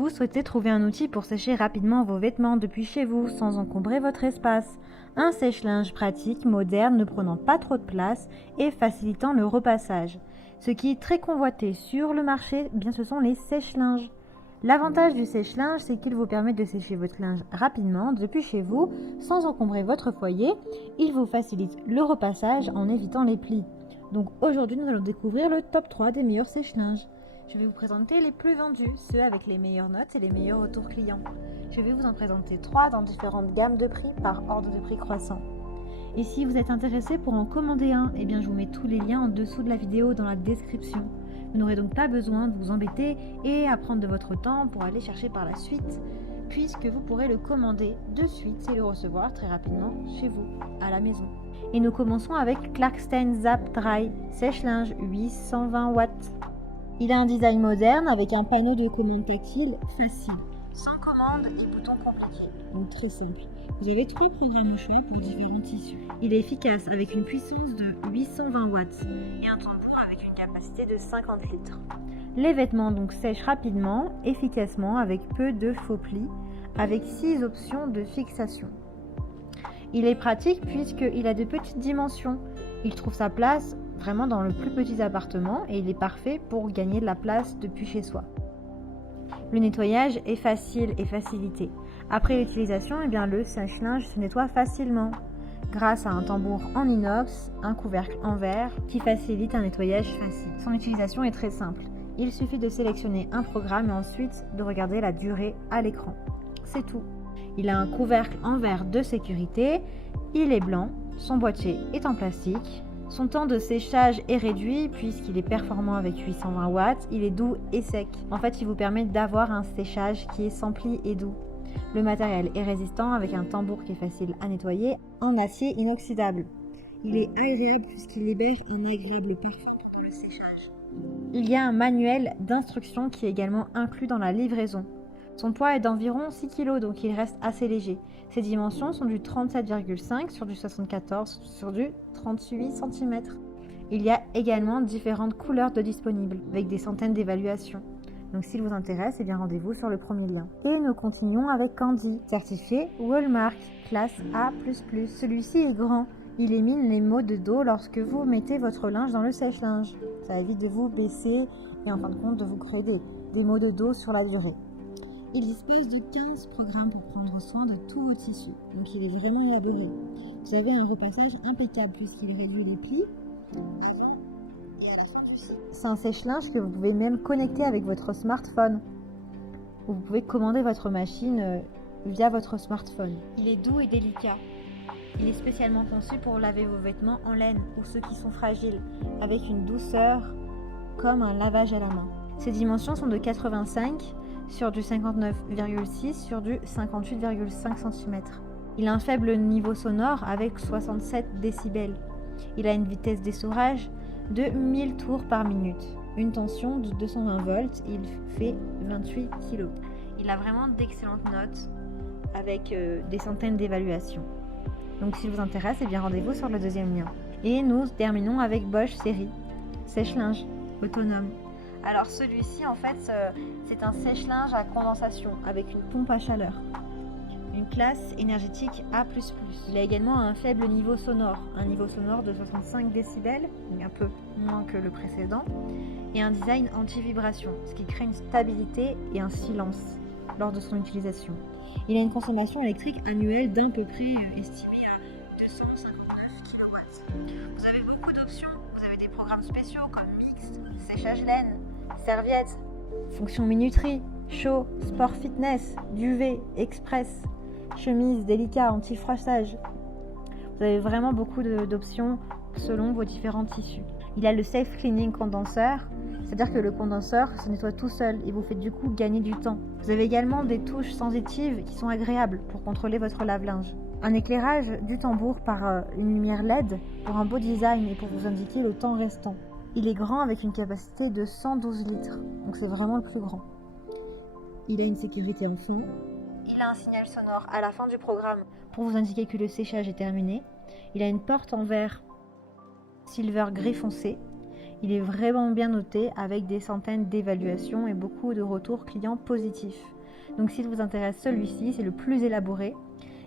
Vous souhaitez trouver un outil pour sécher rapidement vos vêtements depuis chez vous sans encombrer votre espace. Un sèche-linge pratique, moderne, ne prenant pas trop de place et facilitant le repassage. Ce qui est très convoité sur le marché, bien ce sont les sèche-linges. L'avantage du sèche-linge, c'est qu'il vous permet de sécher votre linge rapidement depuis chez vous sans encombrer votre foyer. Il vous facilite le repassage en évitant les plis. Donc aujourd'hui, nous allons découvrir le top 3 des meilleurs sèche-linges. Je vais vous présenter les plus vendus, ceux avec les meilleures notes et les meilleurs retours clients. Je vais vous en présenter 3 dans différentes gammes de prix par ordre de prix croissant. Et si vous êtes intéressé pour en commander un, eh bien je vous mets tous les liens en dessous de la vidéo dans la description. Vous n'aurez donc pas besoin de vous embêter et à prendre de votre temps pour aller chercher par la suite, puisque vous pourrez le commander de suite et le recevoir très rapidement chez vous, à la maison. Et nous commençons avec Clarkstein Zap Dry sèche-linge 820 watts. Il a un design moderne avec un panneau de commande tactile facile, sans commande et boutons compliqués, donc très simple. Vous avez 3 programmes au choix pour différents tissus. Il est efficace avec une puissance de 820 watts et un tambour avec une capacité de 50 litres. Les vêtements donc sèchent rapidement, efficacement avec peu de faux plis, avec 6 options de fixation. Il est pratique puisqu'il a de petites dimensions. Il trouve sa place vraiment dans le plus petit appartement et il est parfait pour gagner de la place depuis chez soi. Le nettoyage est facile et facilité. Après l'utilisation, eh bien, le sèche-linge se nettoie facilement grâce à un tambour en inox, un couvercle en verre qui facilite un nettoyage facile. Son utilisation est très simple. Il suffit de sélectionner un programme et ensuite de regarder la durée à l'écran. C'est tout. Il a un couvercle en verre de sécurité, il est blanc, son boîtier est en plastique. Son temps de séchage est réduit puisqu'il est performant avec 820 watts, il est doux et sec. En fait, il vous permet d'avoir un séchage qui est sans plis et doux. Le matériel est résistant avec un tambour qui est facile à nettoyer en acier inoxydable. Il est agréable puisqu'il libère un agréable parfum pour le séchage. Il y a un manuel d'instruction qui est également inclus dans la livraison. Son poids est d'environ 6 kg, donc il reste assez léger. Ses dimensions sont du 37,5 sur du 74 sur du 38 cm. Il y a également différentes couleurs de disponibles, avec des centaines d'évaluations. Donc s'il vous intéresse, eh bien rendez-vous sur le premier lien. Et nous continuons avec Candy, certifié Walmart, classe A++. Celui-ci est grand. Il élimine les maux de dos lorsque vous mettez votre linge dans le sèche-linge. Ça évite de vous baisser et en fin de compte de vous créer des maux de dos sur la durée. Il dispose de 15 programmes pour prendre soin de tous vos tissus, donc il est vraiment élaboré. Vous avez un repassage impeccable puisqu'il réduit les plis. C'est un sèche-linge que vous pouvez même connecter avec votre smartphone. Vous pouvez commander votre machine via votre smartphone. Il est doux et délicat. Il est spécialement conçu pour laver vos vêtements en laine ou ceux qui sont fragiles, avec une douceur comme un lavage à la main. Ses dimensions sont de 85 sur du 59,6 sur du 58,5 cm. Il a un faible niveau sonore avec 67 décibels. Il a une vitesse d'essorage de 1000 tours par minute, une tension de 220 volts, il fait 28 kg. Il a vraiment d'excellentes notes avec des centaines d'évaluations. Donc s'il vous intéresse, eh bien rendez-vous sur le deuxième lien. Et nous terminons avec Bosch série sèche-linge autonome. Alors celui-ci en fait c'est un sèche-linge à condensation avec une pompe à chaleur. Une classe énergétique A++. Il a également un faible niveau sonore, un niveau sonore de 65 décibels, un peu moins que le précédent, et un design anti-vibration, ce qui crée une stabilité et un silence lors de son utilisation. Il a une consommation électrique annuelle d'à peu près estimée à 259 kW. Vous avez beaucoup d'options, vous avez des programmes spéciaux comme mixte, séchage laine, serviette, fonction minuterie, chaud, sport fitness, duvet, express, chemise délicat, anti-froissage. Vous avez vraiment beaucoup d'options selon vos différents tissus. Il a le Safe Cleaning condenseur, c'est-à-dire que le condenseur se nettoie tout seul et vous fait du coup gagner du temps. Vous avez également des touches sensitives qui sont agréables pour contrôler votre lave-linge. Un éclairage du tambour par une lumière LED pour un beau design et pour vous indiquer le temps restant. Il est grand avec une capacité de 112 litres, donc c'est vraiment le plus grand. Il a une sécurité enfant. Il a un signal sonore à la fin du programme pour vous indiquer que le séchage est terminé. Il a une porte en verre silver gris foncé. Il est vraiment bien noté avec des centaines d'évaluations et beaucoup de retours clients positifs. Donc s'il vous intéresse celui-ci, c'est le plus élaboré,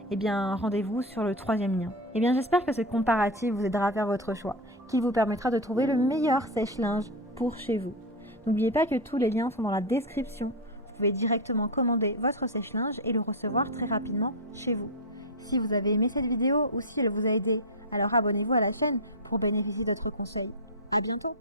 eh bien rendez-vous sur le 3e lien. Eh bien j'espère que ce comparatif vous aidera à faire votre choix, qu'il vous permettra de trouver le meilleur sèche-linge pour chez vous. N'oubliez pas que tous les liens sont dans la description. Vous pouvez directement commander votre sèche-linge et le recevoir très rapidement chez vous. Si vous avez aimé cette vidéo ou si elle vous a aidé, alors abonnez-vous à la chaîne pour bénéficier d'autres conseils. À bientôt!